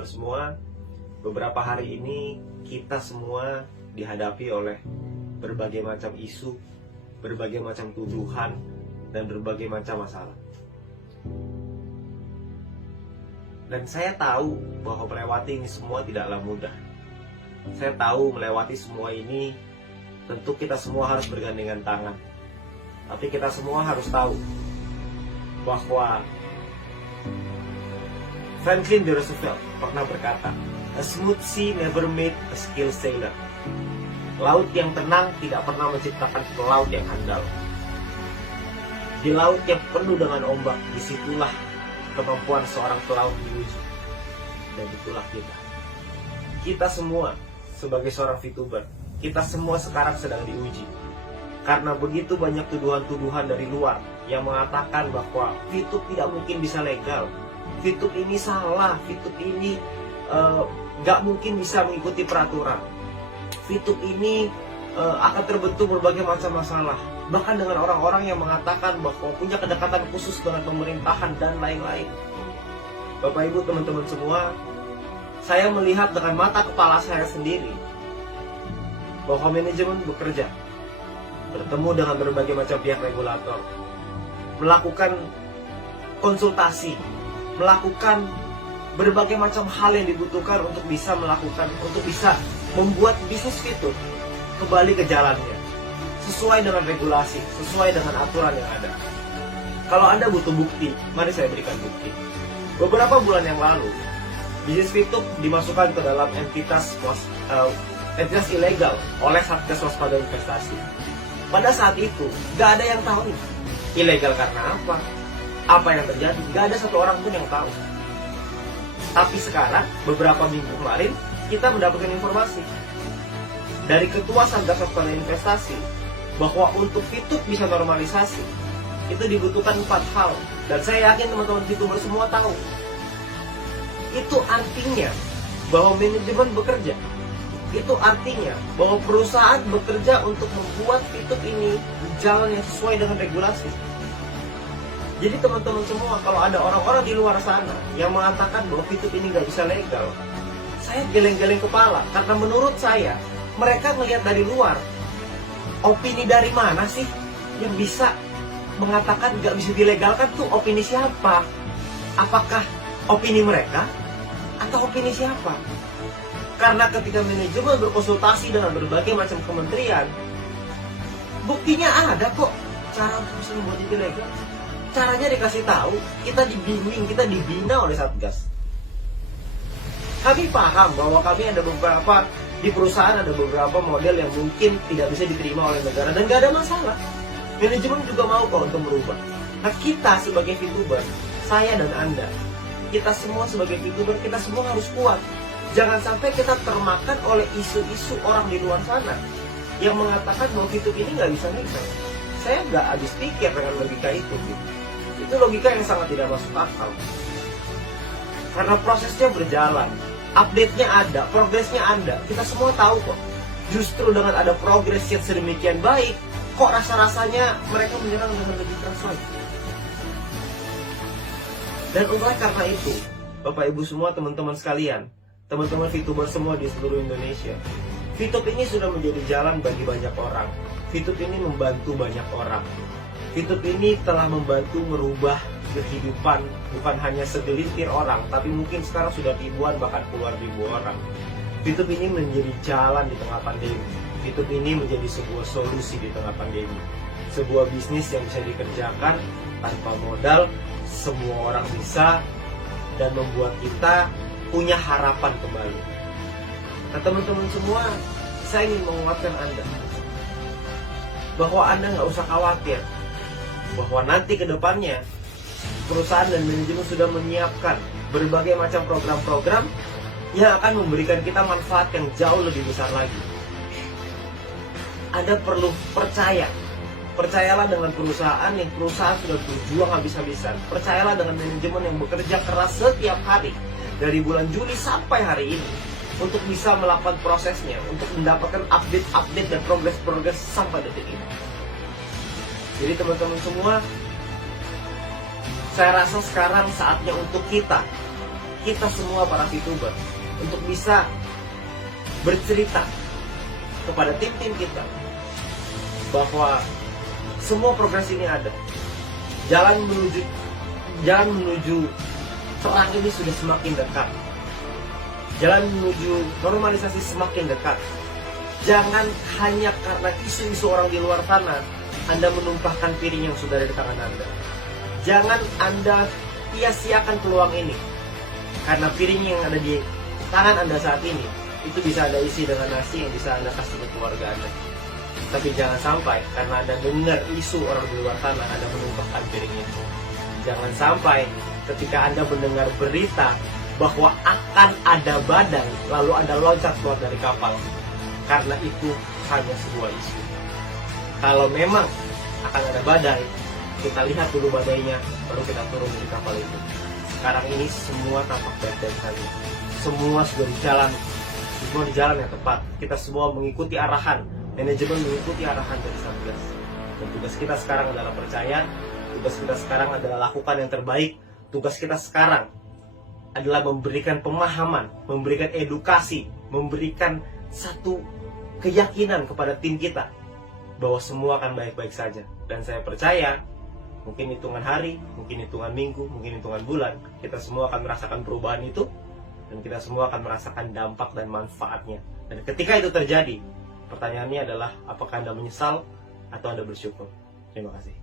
VTuber semua, beberapa hari ini kita semua dihadapi oleh berbagai macam isu, berbagai macam tuduhan, dan berbagai macam masalah. Dan saya tahu bahwa melewati ini semua tidaklah mudah. Saya tahu melewati semua ini tentu kita semua harus bergandengan tangan. Tapi kita semua harus tahu bahwa Franklin D. Roosevelt pernah berkata, "A smooth sea never made a skilled sailor." Laut yang tenang tidak pernah menciptakan pelaut yang handal. Di laut yang penuh dengan ombak, disitulah kemampuan seorang pelaut diuji. Dan itulah kita. Kita semua sebagai seorang VTuber, kita semua sekarang sedang diuji. Karena begitu banyak tuduhan-tuduhan dari luar yang mengatakan bahwa VTube tidak mungkin bisa legal, VTube ini salah, VTube ini nggak mungkin bisa mengikuti peraturan, VTube ini akan terbentuk berbagai macam masalah. Bahkan dengan orang-orang yang mengatakan bahwa punya kedekatan khusus dengan pemerintahan dan lain-lain. Bapak Ibu, teman-teman semua, saya melihat dengan mata kepala saya sendiri bahwa manajemen bekerja, bertemu dengan berbagai macam pihak regulator, melakukan konsultasi, melakukan berbagai macam hal yang dibutuhkan untuk bisa membuat bisnis VTube kembali ke jalannya, sesuai dengan regulasi, sesuai dengan aturan yang ada. Kalau Anda butuh bukti, mari saya berikan bukti. Beberapa bulan yang lalu, bisnis VTube dimasukkan ke dalam entitas ilegal oleh Satgas Waspada Investasi. Pada saat itu, gak ada yang tahu ilegal karena apa. Apa yang terjadi, gak ada satu orang pun yang tahu. Tapi sekarang, beberapa minggu kemarin, kita mendapatkan informasi dari Ketua Satgas Waspada Investasi bahwa untuk VTube bisa normalisasi, itu dibutuhkan 4 hal. Dan saya yakin teman-teman VTuber semua tahu. Itu artinya bahwa manajemen bekerja. Itu artinya bahwa perusahaan bekerja untuk membuat VTube ini jalan yang sesuai dengan regulasi. Jadi teman-teman semua, kalau ada orang-orang di luar sana yang mengatakan bahwa VTube ini nggak bisa legal, saya geleng-geleng kepala. Karena menurut saya, mereka melihat dari luar. Opini dari mana sih yang bisa mengatakan nggak bisa dilegalkan? Tuh opini siapa? Apakah opini mereka? Atau opini siapa? Karena ketika manajemen berkonsultasi dengan berbagai macam kementerian, buktinya ada kok cara untuk bisa membuat itu legal. Caranya dikasih tahu, kita dibimbing, kita dibina oleh Satgas. Kami paham bahwa kami ada beberapa di perusahaan, ada beberapa model yang mungkin tidak bisa diterima oleh negara dan gak ada masalah. Manajemen juga mau kok untuk merubah. Nah, kita sebagai VTuber, saya dan Anda, kita semua sebagai VTuber, kita semua harus kuat. Jangan sampai kita termakan oleh isu-isu orang di luar sana yang mengatakan bahwa VTube ini nggak bisa legal. Saya nggak habis pikir dengan logika itu. Itu logika yang sangat tidak masuk akal. Karena prosesnya berjalan, update-nya ada, progresnya ada. Kita semua tahu kok. Justru dengan ada progres yang sedemikian baik, kok rasa-rasanya mereka menyerang dengan lebih keras lagi. Dan oleh karena itu, Bapak Ibu semua, teman-teman sekalian, teman-teman VTuber semua di seluruh Indonesia, VTube ini sudah menjadi jalan bagi banyak orang. VTube ini membantu banyak orang. VTube ini telah membantu merubah kehidupan bukan hanya segelintir orang, tapi mungkin sekarang sudah ribuan bahkan puluhan ribu orang. VTube ini menjadi jalan di tengah pandemi. VTube ini menjadi sebuah solusi di tengah pandemi. Sebuah bisnis yang bisa dikerjakan tanpa modal, semua orang bisa, dan membuat kita punya harapan kembali. Nah, teman-teman semua, saya ingin menguatkan Anda bahwa Anda nggak usah khawatir bahwa nanti ke depannya perusahaan dan manajemen sudah menyiapkan berbagai macam program-program yang akan memberikan kita manfaat yang jauh lebih besar lagi. Anda perlu percaya. Percayalah dengan perusahaan yang sudah berjuang habis-habisan. Percayalah dengan manajemen yang bekerja keras setiap hari dari bulan Juli sampai hari ini untuk bisa melakukan prosesnya, untuk mendapatkan update-update dan progres-progres sampai detik ini. Jadi teman-teman semua, saya rasa sekarang saatnya untuk kita kita semua para VTuber untuk bisa bercerita kepada tim-tim kita bahwa semua progres ini ada. Jalan menuju terang ini sudah semakin dekat. Jalan menuju normalisasi semakin dekat. Jangan hanya karena isu-isu orang di luar sana Anda menumpahkan piring yang sudah ada di tangan Anda. Jangan Anda sia-siakan peluang ini, karena piring yang ada di tangan Anda saat ini itu bisa Anda isi dengan nasi yang bisa Anda kasih ke keluarga Anda. Tapi jangan sampai karena Anda dengar isu orang di luar sana Anda menumpahkan piring itu. Jangan sampai ketika Anda mendengar berita bahwa akan ada badai lalu Anda loncat keluar dari kapal, karena itu hanya sebuah isu. Kalau memang akan ada badai, kita lihat dulu badainya, baru kita turun dari kapal itu. Sekarang ini semua tampak baik-baik saja. Semua sudah di jalan yang tepat. Kita semua mengikuti arahan, manajemen mengikuti arahan dari Satgas. Dan tugas kita sekarang adalah percaya, tugas kita sekarang adalah lakukan yang terbaik, tugas kita sekarang adalah memberikan pemahaman, memberikan edukasi, memberikan satu keyakinan kepada tim kita bahwa semua akan baik-baik saja. Dan saya percaya mungkin hitungan hari, mungkin hitungan minggu, mungkin hitungan bulan, kita semua akan merasakan perubahan itu, dan kita semua akan merasakan dampak dan manfaatnya. Dan ketika itu terjadi, pertanyaannya adalah apakah Anda menyesal atau Anda bersyukur? Terima kasih.